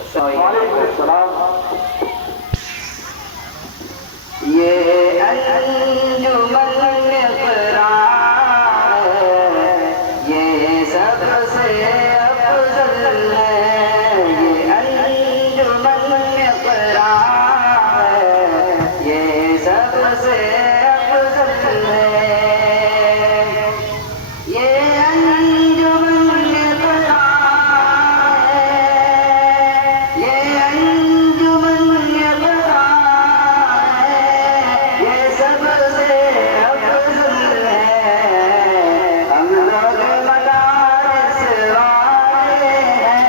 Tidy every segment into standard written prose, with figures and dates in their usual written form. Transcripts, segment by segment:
وعلیکم السلام۔ یہ انجمن اقرار ہے، یہ سب سے افضل ہے۔ یہ انجمن اقرار ہے، یہ سب سے افضل ہے۔ یہ انجمن اقرار ہے، یہ انجمن اقرار ہے، یہ سب سے افضل ہے۔ ہم لوگ مدارس والے ہیں،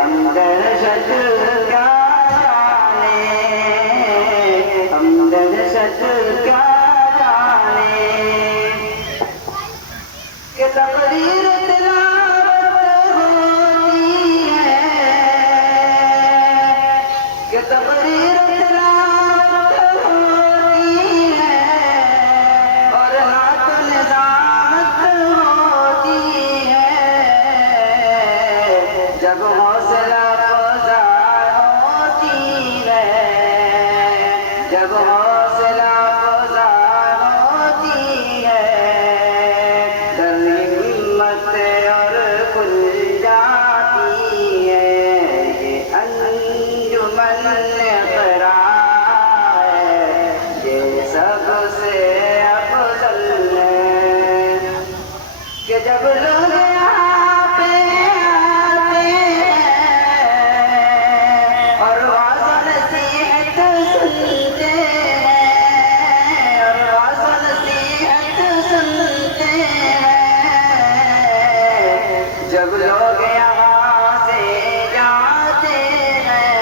ہم درشت کیا جانے، ہم درشت کیا جانے کہ تقریر تلاوت ہوتی ہے، کہ تقریر تلاوت ہوتی ہے، اور نعت نظامت ہوتی ہے۔ جب حوصلہ افزا ہوتی ہے، جب حوصلہ افزا ہوتی ہے، در ہمت اور کھل جاتی ہے۔ یہ انجمن اقرار ہے، یہ سب سے افضل ہے۔ کہ جب لوگ یہاں پہ آتے ہیں اور واعظ و نصیحت سنتے ہیں، اور واعظ و نصیحت سنتے ہیں، جب لوگ یہاں سے جاتے ہیں،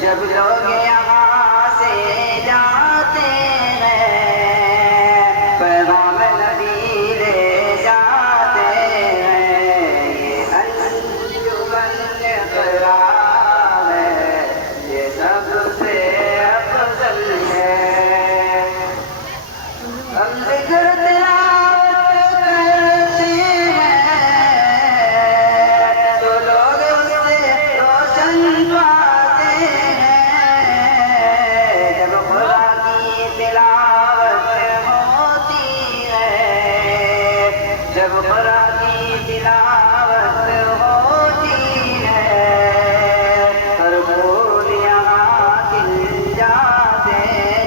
جب لوگ یہاں سے جاتے ہیں، پیغام نبی لے جاتے ہیں۔ یہ انجمن اقرار ہے، یہ سب سے افضل ہے۔ ہم ذکر تلاوت کرتے ہیں تو لوگ اس سے روشن پاتے ہیں۔ جب خدا کی تلاوت ہوتی ہے، جب خدا کی تلاوت ہوتی ہے، ہر پھول یہاں کھل جاتے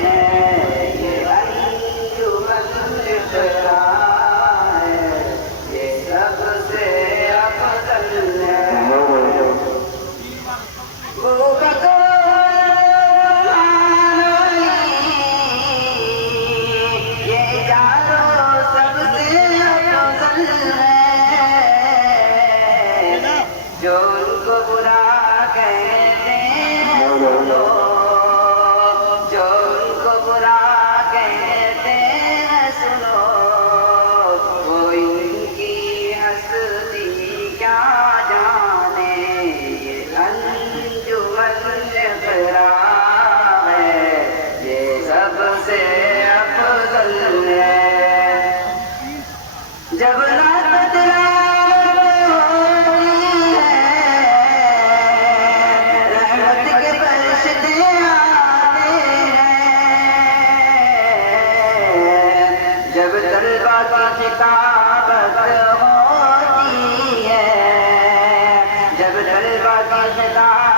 ہیں۔ یہ انجمن اقرار ہے، یہ سب سے افضل ہے۔ وہ یہ جانو سب سے افضل ہے۔ جو ان کو برا کہتے ہیں سنو، جو ان کو برا کہتے ہیں سنو، وہ ان کی ہستی کیا جانے۔ یہ انجمن اقرار ہے، یہ سب سے افضل ہے۔ جب نعت تلاوت ہوتی ہے، رحمت کے فرشتے آتے ہیں۔ جب طلبہ کی کتابت ہوتی ہے، جب طلبہ کی کتابت